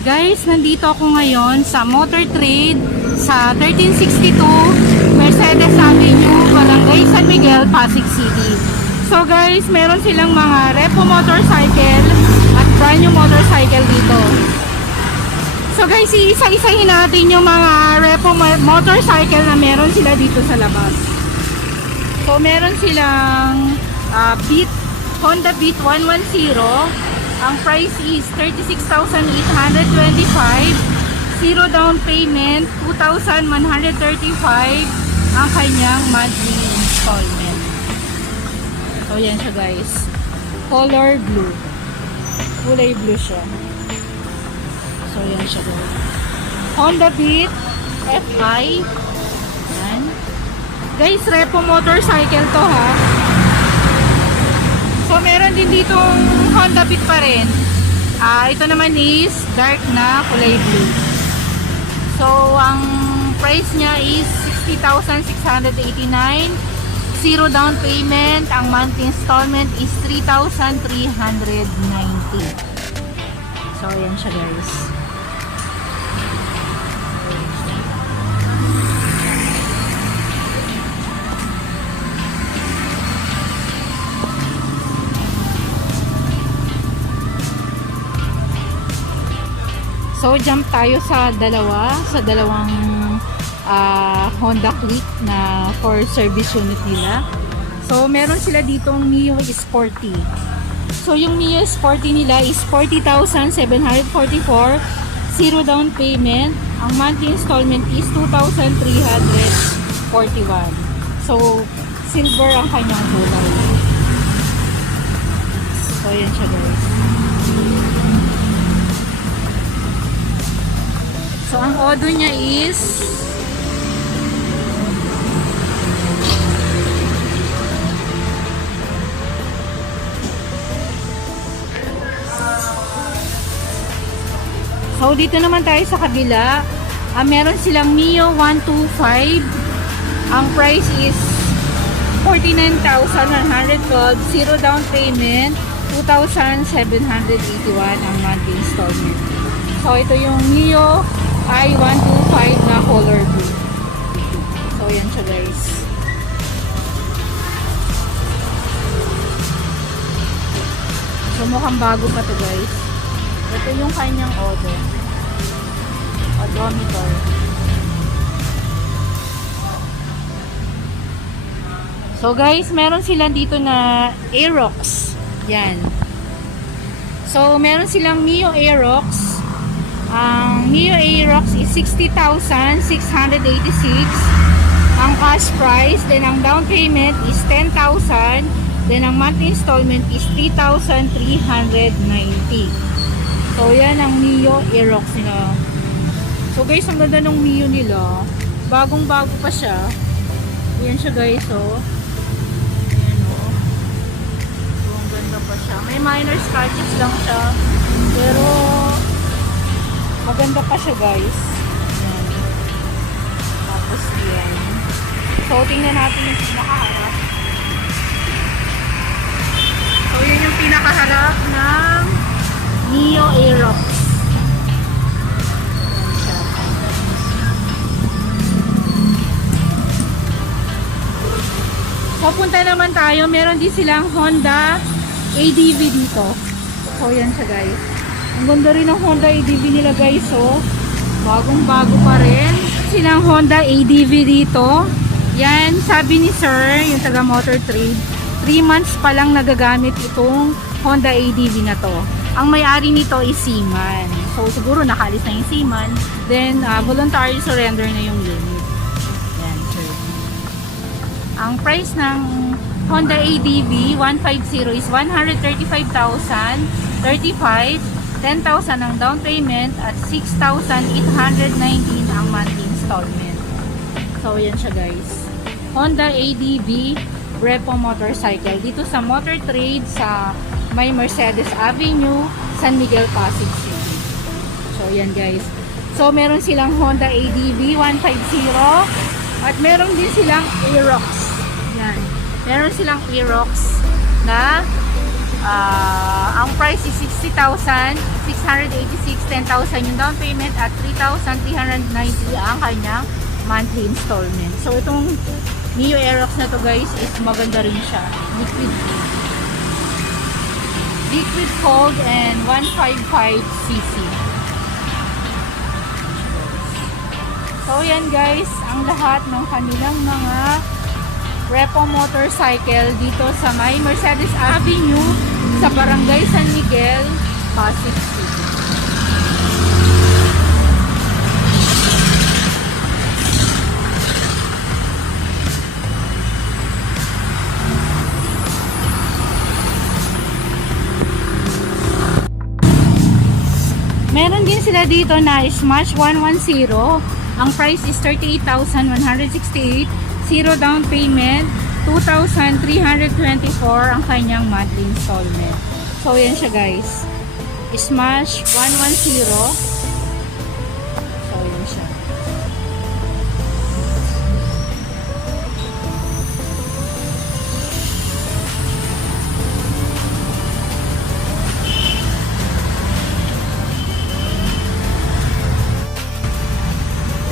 Guys, nandito ako ngayon sa Motor Trade sa 1362 Mercedes Avenue, Barangay San Miguel, Pasig City. So guys, meron silang mga repo motorcycle at brand new motorcycle dito. So guys, iisa-isahin natin yung mga repo motorcycle na meron sila dito sa labas. So meron silang Honda Beat 110. Ang price is 36,825. Zero down payment, 2,135 ang kanyang monthly installment. So yan siya guys. Color blue. Kulay blue siya. So yan siya guys. Honda Beat FI. Yan. Guys, repo motorcycle to ha. So meron din ditong Honda Beat pa rin. Ito naman is dark na kulay blue. So ang price niya is 60,689. Zero down payment. Ang monthly installment is 3,390. So yan siya guys. So, jump tayo sa dalawang Honda Click na for service unit nila. So, meron sila ditong Mio Sporty. So, yung Mio Sporty nila is 40,744. Zero down payment. Ang monthly installment is 2,341. So, silver ang kanyang kulay. So, yan siya guys. So, ang odo niya is so, dito naman tayo sa kabila. Meron silang Mio 125. Ang price is 49,112. Zero down payment. 2,781 ang monthly installment. So, ito yung Mio I-125 na color blue. So, yan siya guys. So, mukhang bago pa to guys. Ito yung kanyang odometer. So, guys, meron sila dito na Aerox. Yan. So, meron silang Mio Aerox. Ang Mio Aerox is 60,686 ang cash price. Then ang down payment is 10,000. Then ang monthly installment is 3,390. So yan ang Mio Aerox nila. So guys, ang ganda ng Mio nila. Bagong bago pa siya. Yan siya guys. So ang ganda pa siya. May minor scratches lang siya. Pero maganda pa siya guys. Ayan. Tapos yan. So tingnan natin yung pinakaharap. So yun yung pinakaharap ng Mio Aerox. So punta naman tayo. Meron din silang Honda ADV dito. So yan siya guys. Ang ganda rin ng Honda ADV nila guys, oh. Bagong-bago pa rin. Silang Honda ADV dito. Yan, sabi ni sir, yung taga Motor Trade, 3 months pa lang nagagamit itong Honda ADV na to. Ang may-ari nito is seaman. So, siguro nakalis na yung seaman. Then, voluntary surrender na yung unit. Yan, sir. Ang price ng Honda ADV 150 is 135,035. 10,000 ang down payment at 6,819 ang monthly installment. So, yan siya guys. Honda ADV Repo Motorcycle. Dito sa Motor Trade sa may Mercedes Avenue, San Miguel, Pasig City. So, yan guys. So, meron silang Honda ADV 150 at meron din silang Aerox. Yan. Meron silang Aerox na Ang price is 60,686, 10,000 yung down payment at 3,390 ang kanyang monthly installment. So itong Mio Aerox na to guys is maganda rin siya. Liquid cold and 155cc. So yan guys, ang lahat ng kanilang mga repo motorcycle dito sa may Mercedes Avenue sa Barangay San Miguel, Pasig City. Meron din sila dito na Smash 110. Ang price is 38,168. Zero down payment. 2,324 ang kanyang monthly installment. So, yan siya guys. Smash 110. So, yan siya.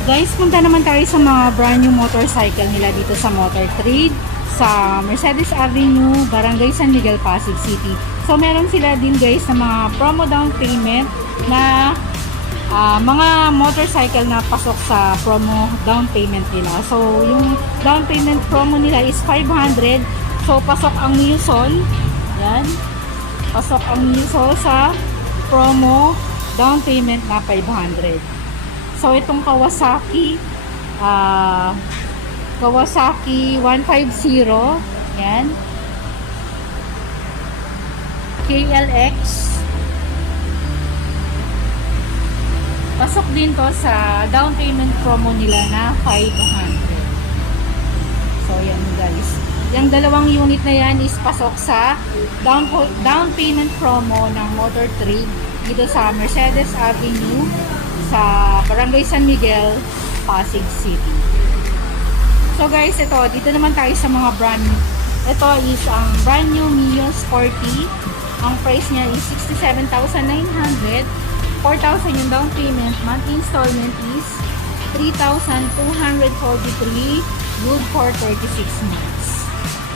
Guys, punta naman tayo sa mga brand new motorcycle nila dito sa Motor Trade sa Mercedes Avenue, Barangay San Miguel, Pasig City. So, meron sila din guys na mga promo down payment na mga motorcycle na pasok sa promo down payment nila. So, yung down payment promo nila is 500. So, pasok ang Mio-Sol. Yan. Pasok ang Mio-Sol sa promo down payment na 500. So, itong Kawasaki, Kawasaki 150, yan, KLX, pasok din to sa down payment promo nila na 500. So, yan guys. Yung dalawang unit na yan is pasok sa down payment promo ng Motor Trade dito sa Mercedes Avenue sa Barangay San Miguel, Pasig City. So guys, ito, dito naman tayo sa mga brand new. Ito is ang brand new Mio Sporty. Ang price niya is 67,900. 4,000 yung down payment. Monthly installment is 3,243. Good for 36 months.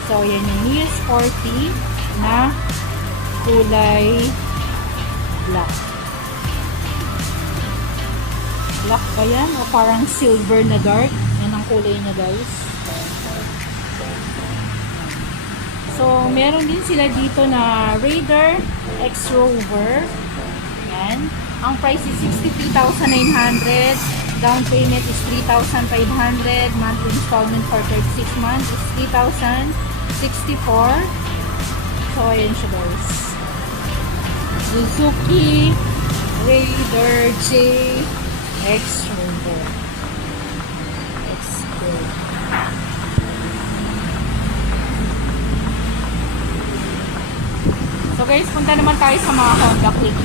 So yan yung Mio Sporty na kulay black. Black ba yan? O parang silver na dark? Yan ang kulay niya guys. So, meron din sila dito na Raider X Rover. Yan. Ang price is 63,900. Down payment is 3,500. Monthly installment for 36 months is 3,064. So, ayan siya guys. Suzuki Raider J X Rover. So guys, punta naman tayo sa mga Honda Click.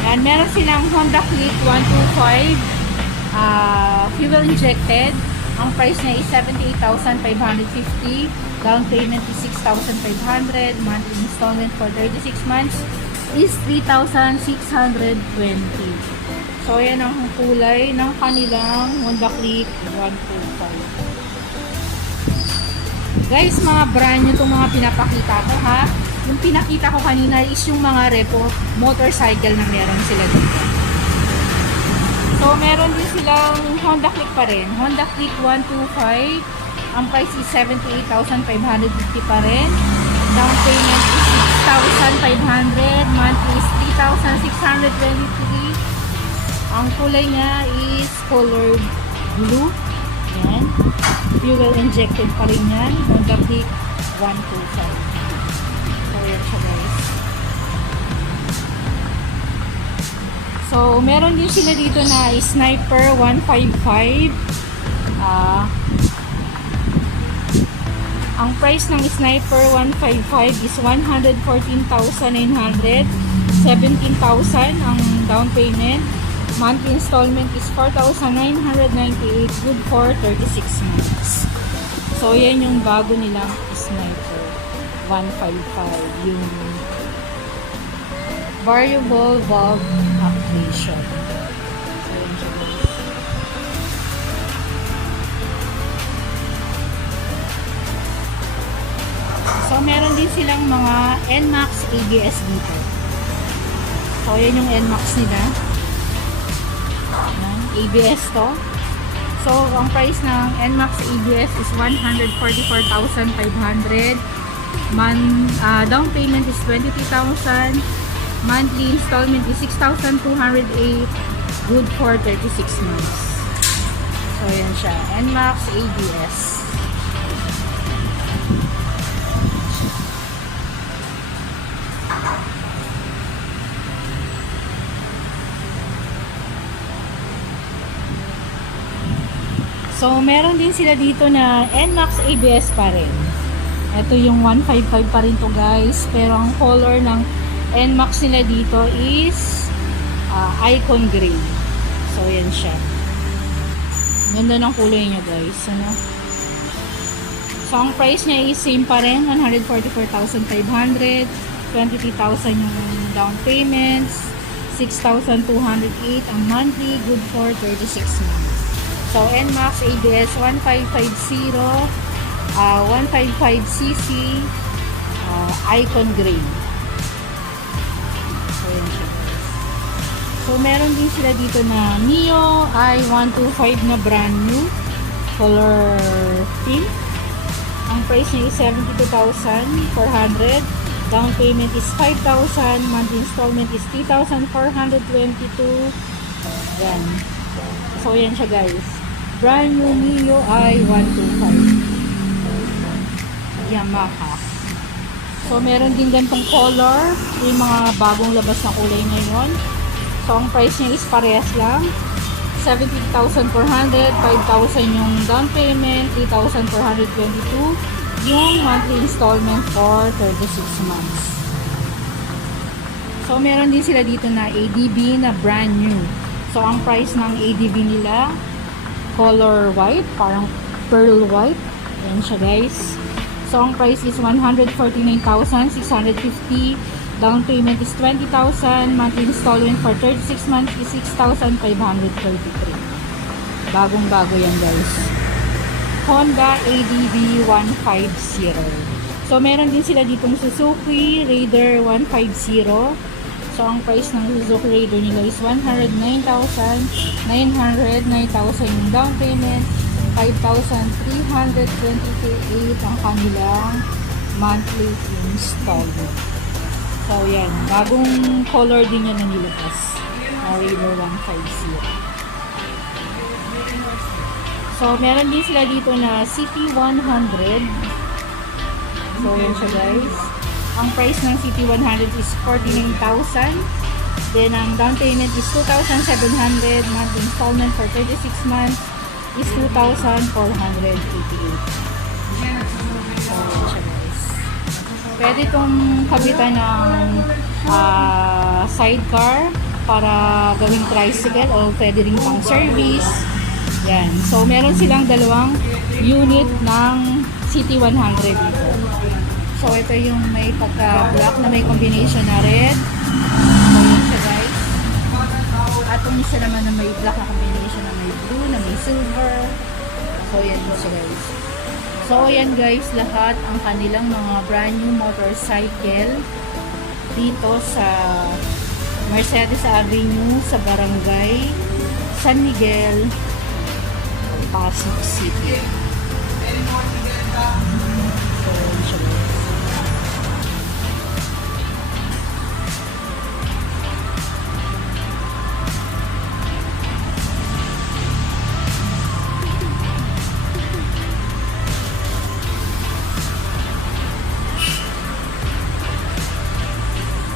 Ayan, meron silang Honda Click 125 fuel injected. Ang price niya is 78,550. Down payment is 6,500. Monthly installment for 36 months is 3,620. So, yan ang kulay ng kanilang Honda Click 125. Guys, mga brand nyo itong mga pinapakita ko ha. Yung pinakita ko kanina is yung mga repo motorcycle na meron sila dito. So, meron din silang Honda Click pa rin. Honda Click 125. Ang price is 78,550 pa rin. Down payment is 6,500. Monthly is 3,623. Ang kulay niya is colored blue. Yan. Fuel injected pa rin yan. Honda Click 125. So, yan siya guys. So, meron din sila dito na Sniper 155. Ang price ng Sniper 155 is 114,900. 17,000 ang down payment. Monthly installment is 4,998, good for 36 months. So, yan yung bago nilang Sniper 155. Yung variable valve actuation. So, yun siya guys. So, meron din silang mga NMAX ABS dito. So, yan yung NMAX nila. Ayan, ABS to. So, ang price ng NMAX ABS is 144,500. Down payment is 22,000. Monthly installment is 6,208. Good for 36 months. So, yan siya. NMAX ABS. So, meron din sila dito na NMAX ABS pa rin. Ito yung 155 pa rin to guys. Pero ang color ng NMAX nila dito is icon gray. So, yan siya. Ganda ng kulay niya guys. Ano? So, ang price niya is same pa rin. 144,500. 23,000 yung down payments. 6,208 ang monthly. Good for 36 months. So, NMAX ABS 1550, 155cc, icon gray. So, yan siya. So, meron din sila dito na Mio i125 na brand new, color pink. Ang price niya is 72,400. Down payment is 5,000. Monthly installment is 3,422. Yan. So, yan siya guys. Brand new Mio i125 Yamaha. So, meron din ganitong color. Yung mga bagong labas na kulay ngayon. So, ang price niya is parehas lang. 17,400, 5,000 yung down payment, 3,422 yung monthly installment for 36 months. So, meron din sila dito na ADB na brand new. So, ang price ng ADB nila color white, parang pearl white. Ayan siya guys. So, ang price is 149,650. Down payment is 20,000. Monthly installment for 36 months is 6,533. Bagong-bago yan guys. Honda ADV 150. So, meron din sila ditong Suzuki Raider 150. So, ang price ng Suzuki Raider nila is 109,900. 9,000 yung down payment. 5,328 ang kanilang monthly installment. So, yan. Bagong color din yan na nilabas. Raider 150. So, meron din sila dito na CT100. So, yan siya guys. Ang price ng CT100 is 49,000. Then, ang down payment is 2,700. Monthly installment for 36 months is 2,488. So, yan siya guys. Pwede itong kabitan ng sidecar para gawing tricycle o pwede rin pang service. Yan. So, meron silang dalawang unit ng CT100 dito. So, ito yung may pagka-black na may combination na red. So, yun siya guys. At yung isa naman na may black na combination na may blue, na may silver. So, yan siya guys. So, yan guys, lahat ang kanilang mga brand new motorcycle dito sa Mercedes Avenue sa Barangay San Miguel, Pasig City.